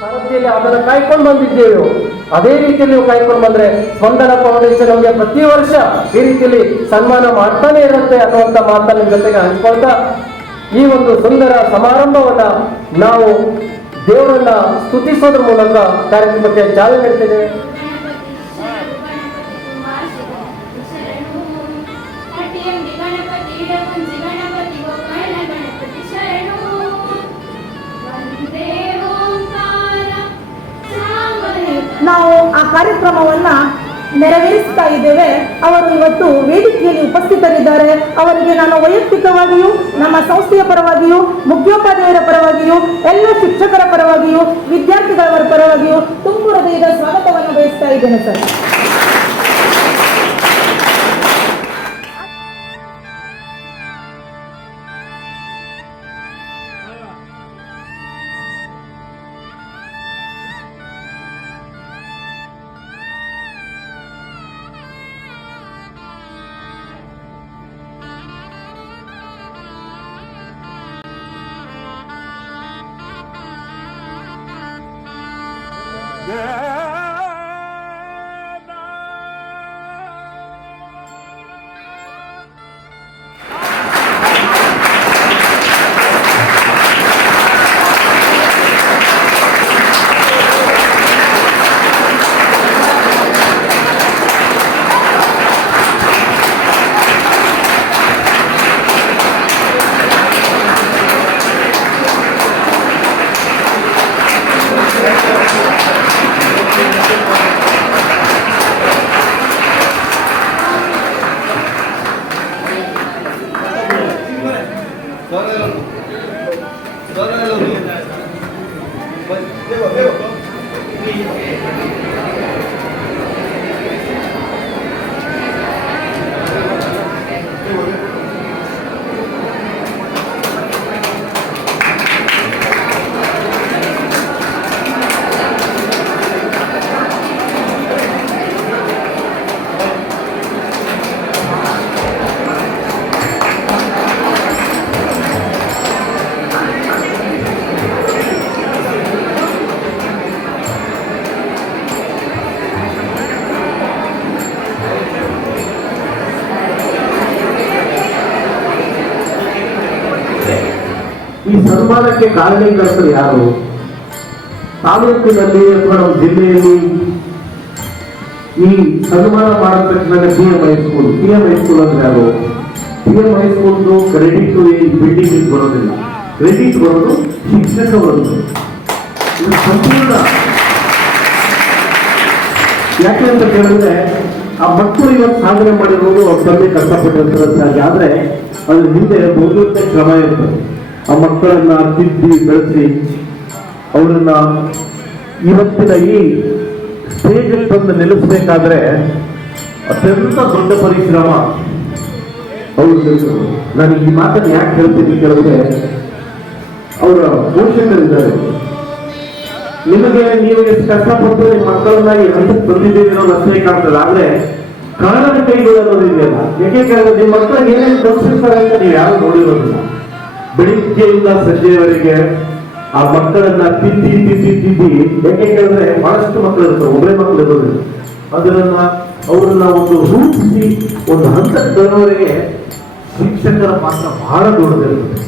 ಸಾರಥಿಯಲ್ಲಿ ಅದನ್ನು ಕಾಯ್ಕೊಂಡು ಬಂದಿದ್ದೇವೆ. ಅದೇ ರೀತಿಯಲ್ಲಿ ನೀವು ಕಾಯ್ಕೊಂಡು ಬಂದ್ರೆ ಸ್ಪಂದನ ಫೌಂಡೇಶನ್ ನಮಗೆ ಪ್ರತಿ ವರ್ಷ ಈ ರೀತಿಯಲ್ಲಿ ಸನ್ಮಾನ ಮಾಡ್ತಾನೆ ಇರುತ್ತೆ ಅನ್ನುವಂಥ ಮಾತನ್ನ ಜೊತೆಗೆ ಹಂಚ್ಕೊಳ್ತಾ ಈ ಒಂದು ಸುಂದರ ಸಮಾರಂಭವನ್ನ ನಾವು ದೇವರನ್ನ ಸ್ತುತಿಸೋದ್ರ ಮೂಲಕ ಕಾರ್ಯಕ್ರಮಕ್ಕೆ ಚಾಲನೆ ನೀಡ್ತೇವೆ. ನಾವು ಆ ಕಾರ್ಯಕ್ರಮವನ್ನ ನೆರವೇರಿಸ್ತಾ ಇದ್ದೇವೆ. ಅವರು ಇವತ್ತು ವೇದಿಕೆಯಲ್ಲಿ ಉಪಸ್ಥಿತರಿದ್ದಾರೆ. ಅವರಿಗೆ ನಾನು ವೈಯಕ್ತಿಕವಾಗಿಯೂ ನಮ್ಮ ಸಂಸ್ಥೆಯ ಪರವಾಗಿಯೂ ಮುಖ್ಯೋಪಾಧ್ಯಾಯರ ಪರವಾಗಿಯೂ ಎಲ್ಲ ಶಿಕ್ಷಕರ ಪರವಾಗಿಯೂ ವಿದ್ಯಾರ್ಥಿಗಳ ಪರವಾಗಿಯೂ ತುಂಬು ಹೃದಯದ ಸ್ವಾಗತವನ್ನು ಬಯಸ್ತಾ ಇದ್ದೇನೆ ಸರ್. ಈ ಸನ್ಮಾನಕ್ಕೆ ಕಾರಣೀಕರ್ತರು ಯಾರು? ತಾಲೂಕಿನಲ್ಲಿ ಅಥವಾ ನಮ್ಮ ಜಿಲ್ಲೆಯಲ್ಲಿ ಈ ಸನ್ಮಾನ ಮಾಡತಕ್ಕ PM ಹೈಸ್ಕೂಲ್ ಅಂದ್ರೆ ಯಾರು? PM ಹೈಸ್ಕೂಲ್ದು ಕ್ರೆಡಿಟ್ ಬಿಲ್ಡಿಂಗ್ ಬರೋದಿಲ್ಲ, ಕ್ರೆಡಿಟ್ ಬರೋದು ಶಿಕ್ಷಕ ಬರೋದು. ಇದು ಸಂಪೂರ್ಣ ಯಾಕೆ ಅಂತ ಕೇಳಿದ್ರೆ ಆ ಮಕ್ಕಳು ಇವತ್ತು ಸಾಧನೆ ಮಾಡಿರೋದು ಅವ್ರ ತಂದೆ ಕಷ್ಟಪಟ್ಟಿರ್ತಾರೆ. ಆದ್ರೆ ಅದ್ರ ಹಿಂದೆ ಬಹುದೊಡ್ಡ ಕ್ರಮ ಇರ್ತದೆ. ಆ ಮಕ್ಕಳನ್ನ ತಿದ್ದಿ ಬೆಳೆಸಿ ಅವರನ್ನ ಇವತ್ತಿನ ಈ ಸ್ಟೇಜ್ ಬಂದು ನಿಲ್ಲಿಸಬೇಕಾದ್ರೆ ಅತ್ಯಂತ ದೊಡ್ಡ ಪರಿಶ್ರಮ ಅವರು. ನಾನು ಈ ಮಾತನ್ನು ಯಾಕೆ ಹೇಳ್ತೀನಿ ಕೇಳಿದ್ರೆ ಅವರ ಪೋಷಕರಿದ್ದಾರೆ. ನಿಮಗೆ ನೀವು ಎಷ್ಟು ಕಷ್ಟಪಟ್ಟು ನಿಮ್ಮ ಮಕ್ಕಳನ್ನ ಈ ಹಂತಕ್ಕೆ ಬಂದಿದ್ದೀರಿ ಅನ್ನೋದು ಅಷ್ಟೇ ಕಾಣ್ತದೆ. ಆದ್ರೆ ಕಾರಣದ ಕೈಗಳು ಅನ್ನೋದಿದೆಯಲ್ಲ, ಯಾಕೆ ಕೇಳಿದ್ರೆ ನಿಮ್ಮ ಮಕ್ಕಳಿಗೆ ಏನೇನು ಕಲಿಸಿರ್ತಾರೆ ಅಂತ ನೀವು ಯಾರು ನೋಡಿರೋದಿಲ್ಲ. ಬೆಳಿಗ್ಗೆಯಿಂದ ಸಂಜೆಯವರೆಗೆ ಆ ಮಕ್ಕಳನ್ನ ತಿದ್ದಿ ಯಾಕೆ ಕೇಳಿದ್ರೆ ಬಹಳಷ್ಟು ಮಕ್ಕಳು ಇರ್ತಾರೆ, ಒಬ್ಬರೇ ಮಕ್ಕಳು ಇರೋದಿಲ್ಲ. ಅವರನ್ನ ಒಂದು ರೂಪಿಸಿ ಒಂದು ಹಂತಕ್ಕೆ ತರುವವರೆಗೆ ಶಿಕ್ಷಕರ ಪಾತ್ರ ಬಹಳ ದೊಡ್ಡದಿರ್ತದೆ.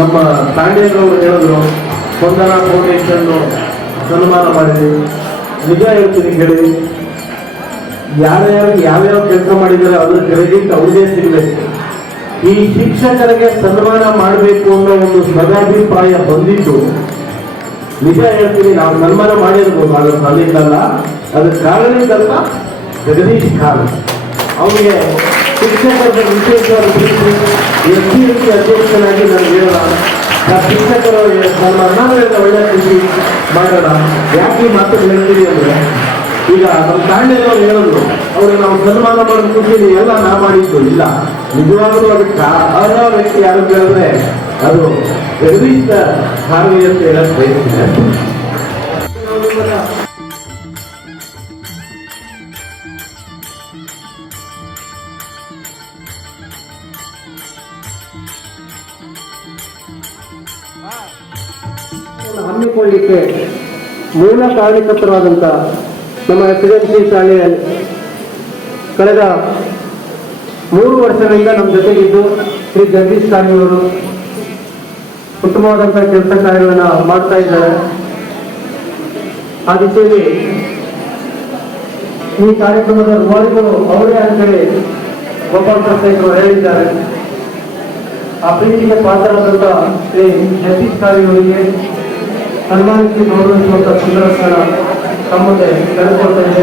ನಮ್ಮ ತಾಂಡೇರವರು ಹೇಳಿದ್ರು ಸ್ಪಂದನ ಫೌಂಡೇಶನ್ ಸನ್ಮಾನ ಮಾಡಿದ್ವಿ. ನಿಜ ಹೇಳ್ತೀನಿ ಕೇಳಿ, ಯಾರ್ಯಾರು ಯಾವ್ಯಾವ ಕೆಲಸ ಮಾಡಿದ್ದಾರೆ ಅದ್ರ ಕ್ರೆಡಿಟ್ ಅವ್ರಿಗೆ ಸಿಗಬೇಕು. ಈ ಶಿಕ್ಷಕರಿಗೆ ಸನ್ಮಾನ ಮಾಡಬೇಕು ಅನ್ನೋ ಒಂದು ಸದಾಭಿಪ್ರಾಯ ಬಂದಿದ್ದು ನಿಜ ಹೇಳ್ತೀನಿ. ನಾವು ಸನ್ಮಾನ ಮಾಡಿರ್ಬೋದು, ಅದ್ರ ನನ್ನಿಂದಲ್ಲ, ಅದ್ರ ಕಾರಣದಿಂದಲ್ಲ ಜಗದೀಶ್ ಖಾನ್ ಅವನಿಗೆ ಶಿಕ್ಷಕರ ವಿಶೇಷವಾದ ಎಸ್ಸಿ ಅಧ್ಯಕ್ಷನಾಗಿ ನಾನು ಹೇಳೋಣ. ಶಿಕ್ಷಕರ ಸನ್ಮಾನ ನಾನು ಹೇಳಿದ ಒಳ್ಳೆ ಖುಷಿ ಮಾಡೋಣ. ಯಾಕೆ ಈ ಮಾತು ಹೇಳ್ತೀವಿ ಅಂದ್ರೆ, ಈಗ ನಮ್ಮ ತಾಂಡೇರವ್ರು ಹೇಳಿದ್ರು ಅವ್ರಿಗೆ ನಾವು ಸನ್ಮಾನ ಮಾಡೋದು ಖುಷಿ ಎಲ್ಲ ನಾ ಮಾಡಿದ್ದು ಇಲ್ಲ. ನಿಜವಾಗ್ಲೂ ಅದಕ್ಕೆ ಅರ್ಹ ವ್ಯಕ್ತಿ ಯಾರು ಹೇಳಿದ್ರೆ ಅದು ಜಗದೀಶ್ ಖಾರ್ಗೆ ಅಂತ ಹೇಳಕ್ ಬಯಸ್ತಿದೆ. ಹಮ್ಮಿಕೊಳ್ಳಿಕ್ಕೆ ಮೂಲ ಕಾರಣಕರ್ತರಾದಂಥ ನಮ್ಮ ಸಿಎಂಸಿ ಶಾಲೆಯ ಕಳೆದ 3 ವರ್ಷಗಳಿಂದ ನಮ್ಮ ಜೊತೆಗಿದ್ದು ಶ್ರೀ ಜಗದೀಶ್ ಕಾಣಿಯವರು ಉತ್ತಮವಾದಂಥ ಕೆಲಸ ಕಾರ್ಯಗಳನ್ನು ಮಾಡ್ತಾ ಇದ್ದಾರೆ. ಆ ದಿಶೆಯಲ್ಲಿ ಈ ಕಾರ್ಯಕ್ರಮದ ರೂವಾರಿಗಳು ಅವರೇ ಅಂತೇಳಿ ಗೋಪಾಲ್ ಪ್ರಸಾದ್ ಹೇಳಿದ್ದಾರೆ. ಆ ಪ್ರೀತಿಗೆ ಪಾತ್ರರಾದಂಥ ಶ್ರೀ ಜಗದೀಶ್ ಕಾಣಿಯವರಿಗೆ ಸನ್ಮಾನಿಸಿ ಗೌರವಿಸುವಂಥ ಸುಂದರ ಸ್ಥಳ ತಮ್ಮ ಮುಂದೆ ಕರೆದುಕೊಳ್ತಾ ಇದೆ.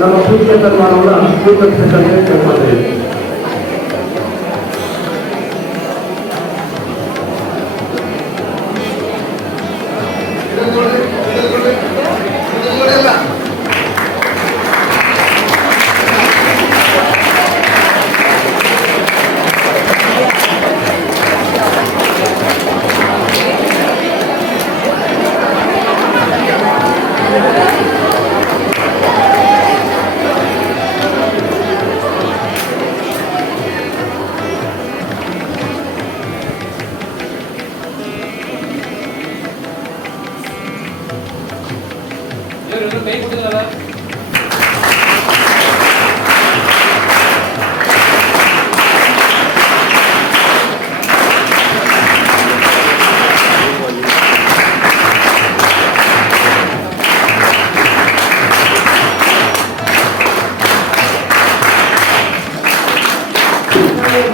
ನಮ್ಮ ಪ್ರೀತಿಯ ಸನ್ಮಾನವನ್ನು ಸ್ವೀಕರಿಸಬೇಕಂತ ಕೇಳ್ಕೊಳ್ತಾ ಇದೆ.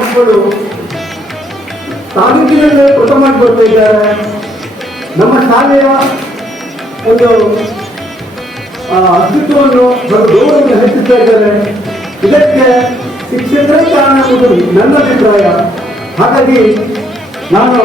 ಮಕ್ಕಳು ತಾಲೂಕಿನಲ್ಲೇ ಪ್ರಥಮ ಬರ್ತಾ ಇದ್ದಾರೆ. ನಮ್ಮ ಶಾಲೆಯ ಒಂದು ಅಸ್ತಿತ್ವವನ್ನು ಗೌರವವನ್ನು ಹೆಚ್ಚಿಸ್ತಾ ಇದ್ದಾರೆ. ಇದಕ್ಕೆ ಶಿಕ್ಷಕರೇ ಕಾರಣ ಎಂಬುದು ನನ್ನ ಅಭಿಪ್ರಾಯ. ಹಾಗಾಗಿ ನಾನು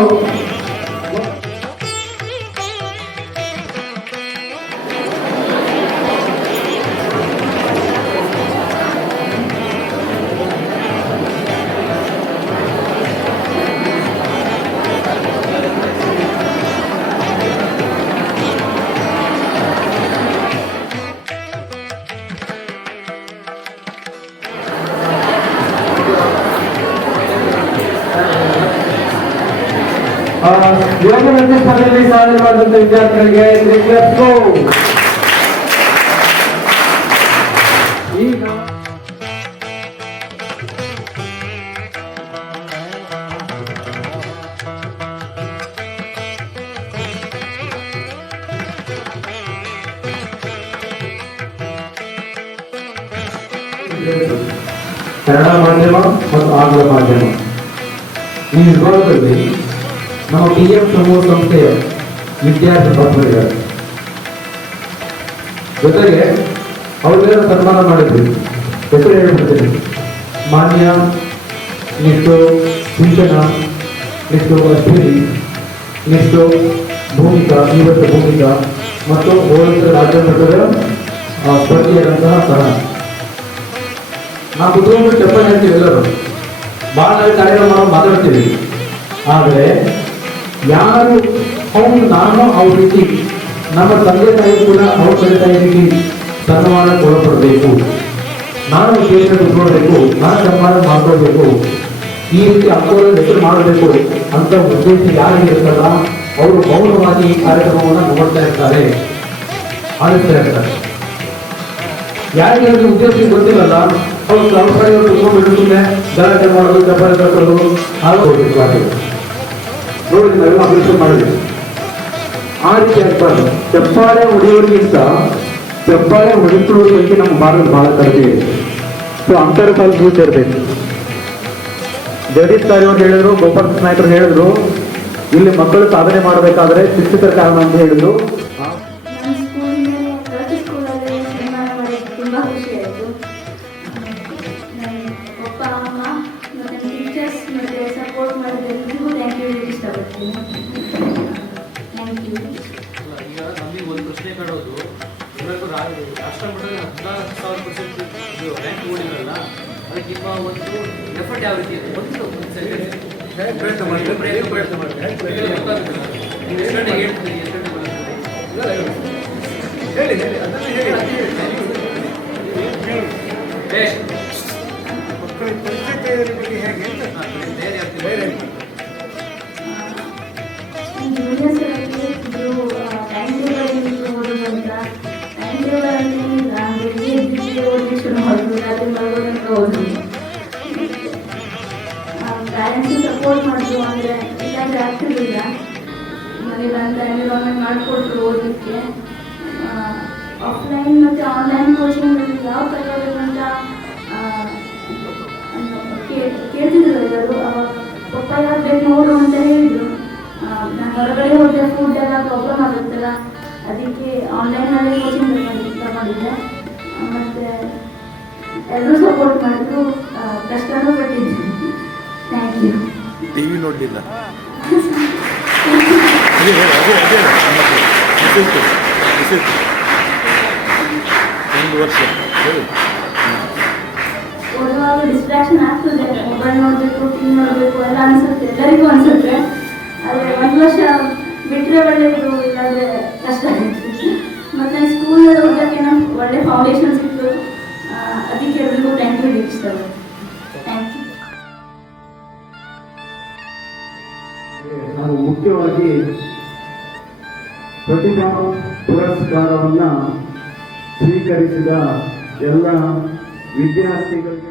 ಯೋಗನೃತ್ಯ ಸ್ಪರ್ಧೆಯಲ್ಲಿ ಸಾಧನೆ ಮಾಡಿದಂಥ ವಿದ್ಯಾರ್ಥಿಗಳಿಗೆ ಈಗ ಕನ್ನಡ ಮಾಧ್ಯಮ ಮತ್ತು ಆಂಗ್ಲ ಮಾಧ್ಯಮ ಈ ವಿಭಾಗದಲ್ಲಿ ನಮ್ಮ PM ಸಮೂಹ ಸಂಸ್ಥೆಯ ವಿದ್ಯಾರ್ಥಿ ಬಾಂಧವರಿದ್ದಾರೆ. ಜೊತೆಗೆ ಅವ್ರಿಗೆಲ್ಲ ಸನ್ಮಾನ ಮಾಡಿದ್ವಿ. ಹೆಸರು ಹೇಳ್ಬಿಡ್ತೀನಿ. ಮಾನ್ಯ ನೆಕ್ಸ್ಟು ಸಿಂಚನ, ನೆಕ್ಸ್ಟು ಅಶ್ವಿನಿ, ನೆಕ್ಸ್ಟು ಭೂಮಿಕಾ, ಇವತ್ತು ಭೂಮಿಕಾ ಮತ್ತು ಹೋಳಿಕೆ ರಾಜ್ಯ ಮಟ್ಟದ ಸ್ಪರ್ಧೆಯಾದಂತಹ ಸಹ ನಾವು ಕುತ್ಕೊಂಡು ಚಪ್ಪಲಿ ಹೇಳ್ತೀವಿ. ಎಲ್ಲರೂ ಭಾಳ ಕಾರ್ಯಕ್ರಮ ಮಾತಾಡ್ತೀವಿ. ಆದರೆ ಯಾರು ಅವ್ರು ನಾನು ಅವ್ರ ರೀತಿ ನಮ್ಮ ತಂದೆ ತಾಯಿ ಕೂಡ ಅವ್ರ ತಂದೆ ತಾಯಿ ರೀತಿ ಸನ್ಮಾನಕ್ಕೆ ಒಳಪಡಬೇಕು, ನಾನು ದೇಶ ಬಿಟ್ಕೊಳ್ಬೇಕು, ನಾನು ಸನ್ಮಾನ ಮಾಡ್ಕೊಳ್ಬೇಕು, ಈ ರೀತಿ ಅಕ್ಕವರ ಹೆಸರು ಮಾಡಬೇಕು ಅಂತ ಉದ್ದೇಶ ಯಾರಿಗಿರುತ್ತಲ್ಲ ಅವರು ಮೌನವಾಗಿ ಈ ಕಾರ್ಯಕ್ರಮವನ್ನು ನೋಡ್ತಾ ಇರ್ತಾರೆ, ಆಲಿಸ್ತಾ ಇರ್ತಾರೆ. ಯಾರಿಗೆ ಉದ್ದೇಶ ಗೊತ್ತಿಲ್ಲಲ್ಲ ಅವ್ರು ಕುತ್ಕೊಂಡ್ಬಿಟ್ಟು ಸುಮ್ಮನೆ ಗಲಾಟೆ ಮಾಡೋದು, ಚಪ್ಪಾಳೆ ಕಟ್ಟೋದು ಆಗೋಗ್ಬೇಕು. ನೋಡಿ ನಾವೆಲ್ಲ ಅಭ್ಯಾಸ ಮಾಡಿದ್ವಿ. ಆ ರೀತಿ ಆಗ್ಬಾರ್ದು. ಚಪ್ಪಾಳೆ ಹೊಡೆಯೋರಿಗಿಂತ ಚಪ್ಪಾಳೆ ಹೊಡಿಕೊಳ್ಳೋರಿಗೆ ನಮ್ಮ ಭಾರತ ಬಹಳ ಕಡಿಮೆ ಇದೆ. ಸೊ ಅಂತರ ಕಾಲ ಸೇರ್ಬೇಕು. ಜಗದೀಶ್ ಸಾರಿ ಅವ್ರು ಹೇಳಿದ್ರು, ಗೋಪಾಲ ಕೃಷ್ಣ ನಾಯ್ಕರು ಹೇಳಿದ್ರು, ಇಲ್ಲಿ ಮಕ್ಕಳು ಸಾಧನೆ ಮಾಡಬೇಕಾದ್ರೆ ಶಿಕ್ಷಕರ ಕಾರಣ ಅಂತ ಹೇಳಿದ್ರು. ನನ್ನ ಸ್ಕೂಲಿಗೆ ಪ್ರತಿ ಸ್ಕೂಲಲ್ಲಿ ಸನ್ಮಾನ ಮಾಡೋದು ತುಂಬ ಖುಷಿ ಆಯಿತು. ನನ್ನ ಅಪ್ಪ ಅಮ್ಮ ಮತ್ತು ಟೀಚರ್ಸ್ ಮತ್ತು ಸಪೋರ್ಟ್ ಮಾಡೋದೆಲ್ಲರಿಗೂ ಥ್ಯಾಂಕ್ ಯು ಹೇಳಿ ಇಷ್ಟಪಡ್ತೀನಿ. Thank you. ಈಗ ನಮಗೆ ಒಂದು ಪ್ರಶ್ನೆ ಕಾಡೋದು, ಇವತ್ತು ರಾಷ್ಟ್ರಮಟ್ಟದಲ್ಲಿ 14,000% ರ್ಯಾಂಕ್ ಓಡಿದ್ರಲ್ಲ, ಅದಕ್ಕೆ ನಿಮ್ಮ ಒಂದು ಎಫರ್ಟ್ ಯಾವ ರೀತಿ ಇದೆ? ಒಂದು ಪ್ರಯತ್ನ ಮಾಡಿ ಜೂನಿಯರ್ಸ್ಗಳಲ್ಲಿ ಇದು ಟೈಮ್ ಟೇಬಲಲ್ಲಿ ಓದೋದು ಅಂತ, ಟೈಮ್ ಟೇಬಲಲ್ಲಿ ಬೆಳಿಗ್ಗೆ ಓದಿ ಶುರು ಮಾಡೋದು, ರಾತ್ರಿ ಮಲಗೋದಂತ ಓದೋದು. ಪ್ಯಾರೆಂಟ್ಸು ಸಪೋರ್ಟ್ ಮಾಡಿದ್ರು, ಅಂದರೆ ಇಲ್ಲಾಂದರೆ ಆಗ್ತಿರಲಿಲ್ಲ. ಮನೇಲಿ ಅಂತ ಎನ್ವಿರಾನ್ಮೆಂಟ್ ಮಾಡಿಕೊಟ್ರು ಓದಲಿಕ್ಕೆ. ಆಫ್ಲೈನ್ ಮತ್ತು ಆನ್ಲೈನ್ ಕೋಚಿಂಗಲ್ಲಿ ಯಾವ ಥರ ಅಂತ ಕೇಳ್ತಿದ್ರು ಎಲ್ಲರೂ. ಅವಾಗ ಪಪ್ಪ ಯಾರು ಬೇಕು ನೋಡು ಅಂತ ಹೇಳಿದರು. ನಾನು ಹೊರಗಡೆ ಹೋದರೆ ಫುಡ್ ಎಲ್ಲ ಪ್ರಾಬ್ಲಮ್ ಆಗುತ್ತಲ್ಲ, ಅದಕ್ಕೆ ಆನ್ಲೈನಲ್ಲಿ ಕೋಚಿಂಗ್ ತಗೊಂಡಿದ್ದೆ. ಮತ್ತು ಎಲ್ಲರೂ ಸಪೋರ್ಟ್ ಮಾಡಿದ್ರು, ಕಷ್ಟನೂ ಪಟ್ಟಿದ್ದೆ. Thank you. ಟಿವಿ ನೋಡಲಿಲ್ಲ. ಒಂದು ವರ್ಷ ಓದುವಾಗ ಡಿಸ್ಟ್ರಾಕ್ಷನ್ ಆಗ್ತದೆ, ಮೊಬೈಲ್ ನೋಡಬೇಕು, ಟಿವಿ ನೋಡಬೇಕು ಎಲ್ಲ ಅನಿಸುತ್ತೆ, ಎಲ್ಲರಿಗೂ ಅನಿಸುತ್ತೆ. ಆದರೆ ಒಂದು ವರ್ಷ ಬಿಟ್ಟರೆ ಒಳ್ಳೆಯದು, ಇಲ್ಲಾಂದರೆ ಕಷ್ಟ ಆಗುತ್ತೆ. ಮತ್ತು ಸ್ಕೂಲಲ್ಲಿ ಓದೋಕ್ಕೆ ನಮ್ಗೆ ಒಳ್ಳೆ ಫೌಂಡೇಶನ್ ಸಿಕ್ತು. ಅದಕ್ಕೆ ಎಲ್ರಿಗೂ ಥ್ಯಾಂಕ್ ಯು ಇಷ್ಟಪಡ್ತೀನಿ. Thank you. ನಾವು ಮುಖ್ಯವಾಗಿ ಪ್ರತಿಭಾ ಪುರಸ್ಕಾರವನ್ನ ಸ್ವೀಕರಿಸಿದ ಎಲ್ಲ ವಿದ್ಯಾರ್ಥಿಗಳಿಗೆ